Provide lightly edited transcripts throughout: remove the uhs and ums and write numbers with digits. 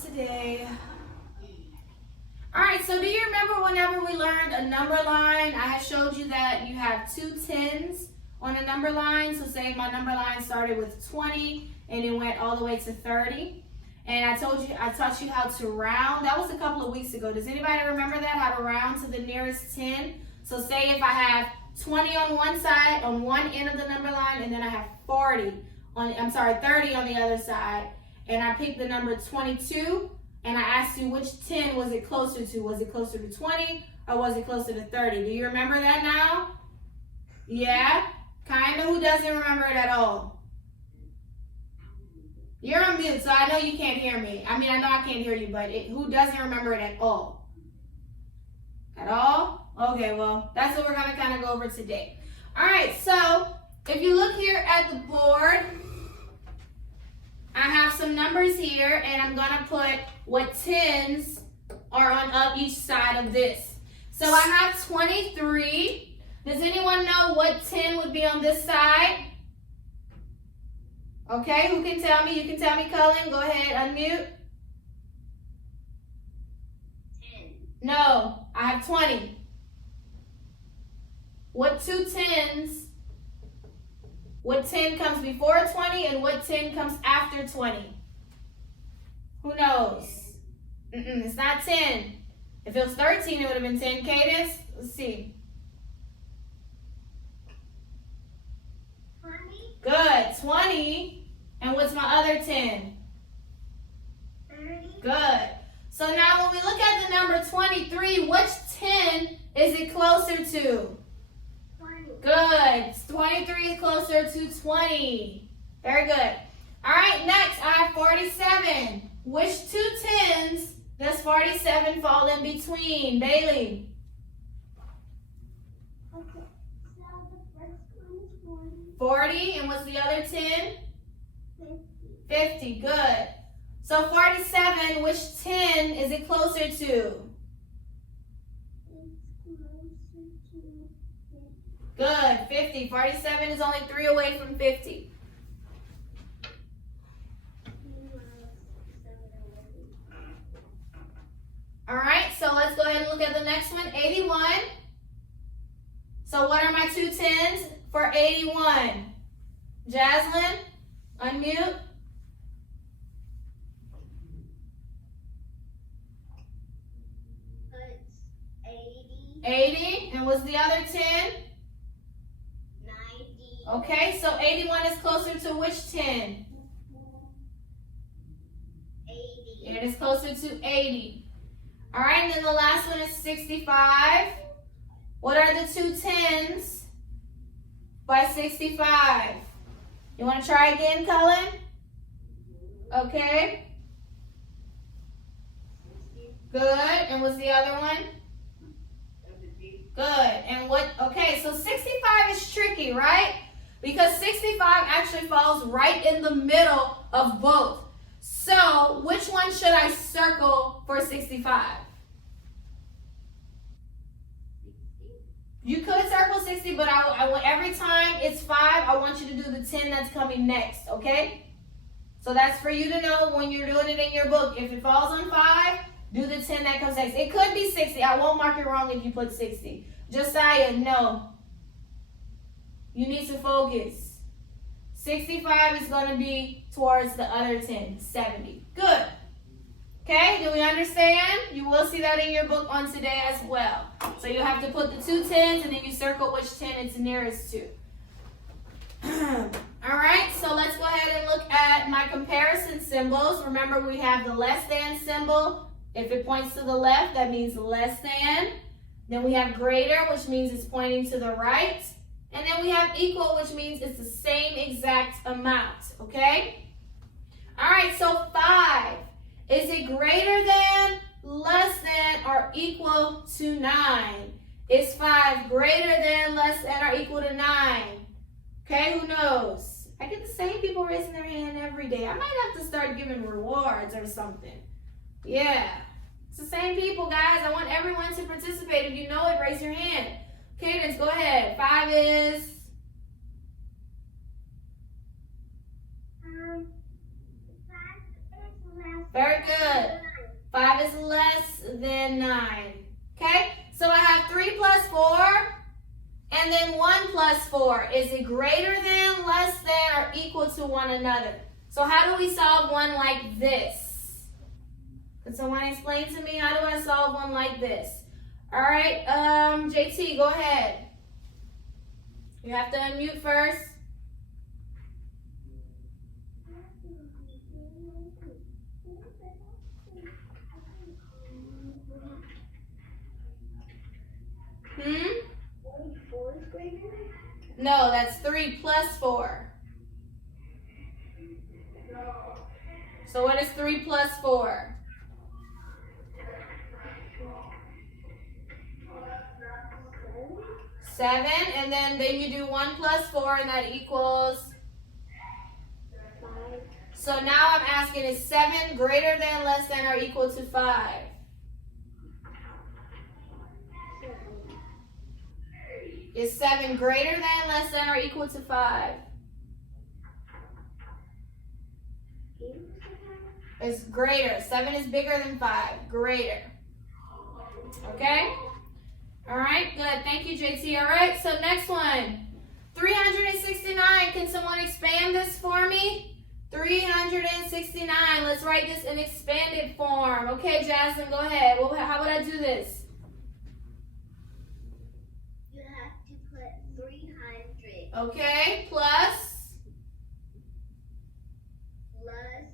today. All right, so do you remember whenever we learned a number line, I had showed you that you have two 10s on a number line. So say my number line started with 20 and it went all the way to 30. And I taught you how to round. That was a couple of weeks ago. Does anybody remember that, how to round to the nearest 10? So say if I have 20 on one side, on one end of the number line, and then I have 30 on the other side, and I picked the number 22, and I asked you which 10 was it closer to? Was it closer to 20 or was it closer to 30? Do you remember that now? Yeah? Kind of. Who doesn't remember it at all? You're on mute, so I know you can't hear me. I mean, I know I can't hear you, but who doesn't remember it at all? At all? Okay, well, that's what we're going to kind of go over today. All right, so if you look here at the board, I have some numbers here, and I'm going to put what 10s are on up each side of this. So I have 23. Does anyone know what 10 would be on this side? Okay, who can tell me? You can tell me, Cullen. Go ahead, unmute. 10. No, I have 20. What two 10s? What 10 comes before 20 and what 10 comes after 20? Who knows? It's not 10. If it was 13, it would have been 10. Cadence, let's see. 20. Good, 20. And what's my other 10? 30. Good. So now when we look at the number 23, which 10 is it closer to? 20. Good. 23 is closer to 20. Very good. All right, next I have 47. Which two 10s does 47 fall in between? Bailey? Okay. So the first one is 40. 40. And what's the other 10? 50. 50. Good. So 47, which 10 is it closer to? It's closer to 50. Good. 50. 47 is only 3 away from 50. All right, so let's go ahead and look at the next one, 81. So what are my two 10s for 81? Jaslyn, unmute. It's 80. 80, and what's the other 10? 90. Okay, so 81 is closer to which 10? 80. It is closer to 80. All right, and then the last one is 65. What are the two 10s by 65? You want to try again, Cullen? Okay. Good. And what's the other one? Good. And what? Okay, so 65 is tricky, right? Because 65 actually falls right in the middle of both. So, which one should I circle for 65? You could circle 60, but I want every time it's 5, I want you to do the 10 that's coming next, okay? So that's for you to know when you're doing it in your book. If it falls on 5, do the 10 that comes next. It could be 60. I won't mark it wrong if you put 60. Josiah, no. You need to focus. 65 is going to be towards the other 10, 70. Good. Okay, do we understand? You will see that in your book on today as well. So you'll have to put the two 10s and then you circle which 10 it's nearest to. All right, so let's go ahead and look at my comparison symbols. Remember, we have the less than symbol. If it points to the left, that means less than. Then we have greater, which means it's pointing to the right. And then we have equal, which means it's the same exact amount, okay? All right, so 5. Is it greater than, less than, or equal to 9? Is 5 greater than, less than, or equal to 9? Okay, who knows? I get the same people raising their hand every day. I might have to start giving rewards or something. Yeah, it's the same people, guys. I want everyone to participate. If you know it, raise your hand. Cadence, go ahead. 5 is? 5 is less Very good. 5 is less than 9. Okay? So I have 3 plus 4, and then 1 plus 4. Is it greater than, less than, or equal to one another? So how do we solve one like this? Can someone explain to me, how do I solve one like this? All right, JT, go ahead. You have to unmute first. No, that's 3 plus 4. So what is 3 plus 4? 7, and then you do 1 plus 4, and that equals? 5. So now I'm asking, is 7 greater than, less than, or equal to 5? 7. Is 7 greater than, less than, or equal to 5? It's greater. 7 is bigger than 5. Greater. Okay? All right, good. Thank you, JT. All right, so next one. 369. Can someone expand this for me? 369. Let's write this in expanded form. Okay, Jasmine, go ahead. Well, how would I do this? You have to put 300 Okay, plus. plus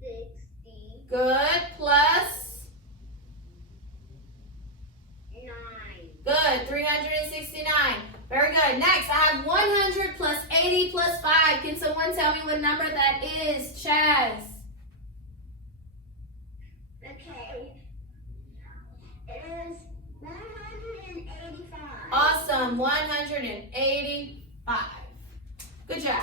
60. Good. Plus. 9. Good. 369. Very good. Next, I have 100 plus 80 plus 5. Can someone tell me what number that is? Chaz. Okay. It is 185. Awesome. 185. Good job.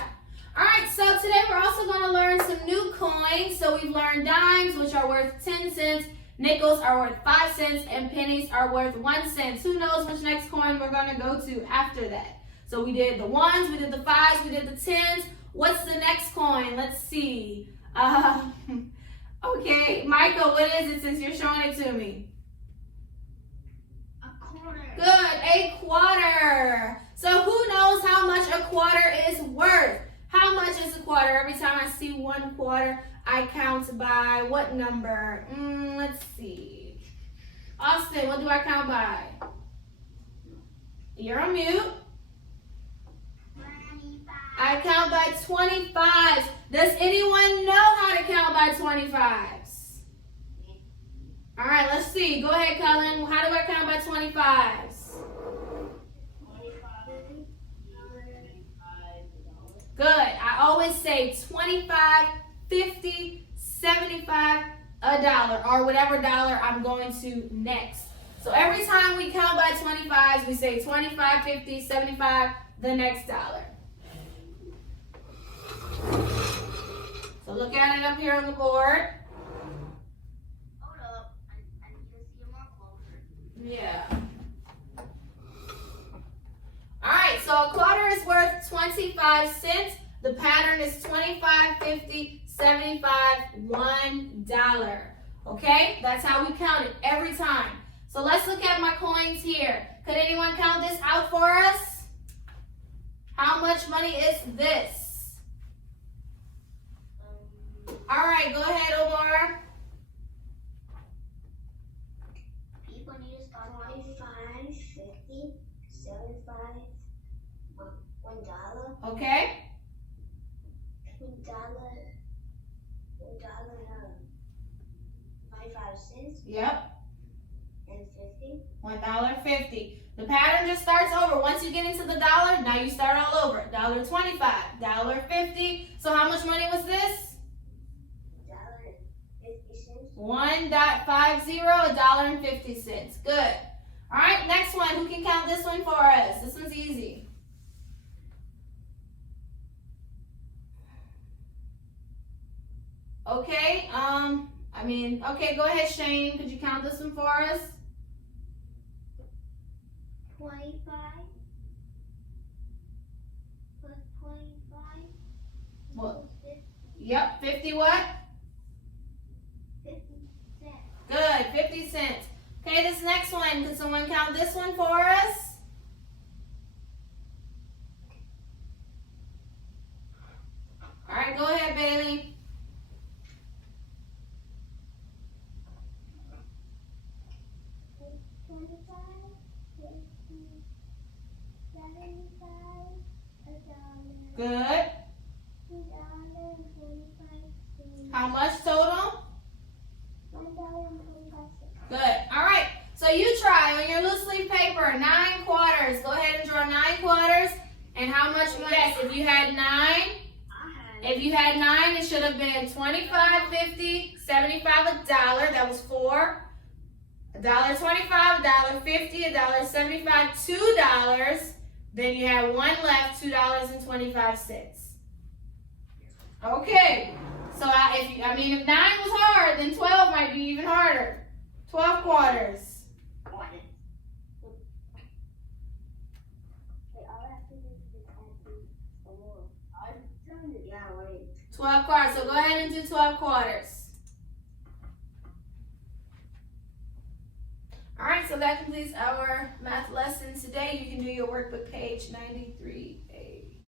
All right, so today we're also going to learn some new coins. So we've learned dimes, which are worth 10 cents. Nickels are worth 5 cents, and pennies are worth 1 cent. Who knows which next coin we're going to go to after that? So we did the 1s, we did the 5s, we did the 10s. What's the next coin? Let's see. Okay, Michael, what is it since you're showing it to me? A quarter. Good, a quarter. So who knows how much a quarter is worth? How much is a quarter? Every time I see 1 quarter, I count by what number? Let's see. Austin, what do I count by? You're on mute. 25. I count by 25s. Does anyone know how to count by 25s? All right, let's see. Go ahead, Cullen. How do I count by 25s? Good. I always say 25, 50, 75, $1, or whatever dollar I'm going to next. So every time we count by 25s, we say 25, 50, 75, the next dollar. So look at it up here on the board. Hold up. I need to see it more closer. Yeah. All right, so a quarter is worth 25 cents. The pattern is 25, 50, 75, $1. Okay, that's how we count it every time. So let's look at my coins here. Could anyone count this out for us? How much money is this? All right, go ahead, Omar. People need to start 25, 50, 75, $1. Okay. $1, 25 cents, Yep. and 50. $1.50. The pattern just starts over. Once you get into the dollar, now you start all over. $1.25, $1.50. So how much money was this? $1.50. $1.50, $1.50. Good. All right, next one. Who can count this one for us? This one's easy. Okay, okay, go ahead, Shane. Could you count this one for us? 25 plus 25 What? equals 50. Yep, 50 what? Okay, this next one. Could someone count this one for us? All right, go ahead, Bailey. 25, 50, 75, $1. Good. $2.25. How much total? $1.25. Good. All right. So you try on your loose leaf paper, 9 quarters. Go ahead and draw 9 quarters. And how much? Yes, if you had 9, it should have been 25, 50, 75, $1. That was 4. $1.25, $1.50, $1.75, $2. Then you have 1 left, $2.25. Okay. So if 9 was hard, then 12 might be even harder. 12 quarters. Wait, all I have to do is just add 3 more. I'm trying to, yeah, wait. 12 quarters. So go ahead and do 12 quarters. All right, so that completes our math lesson today. You can do your workbook page 93.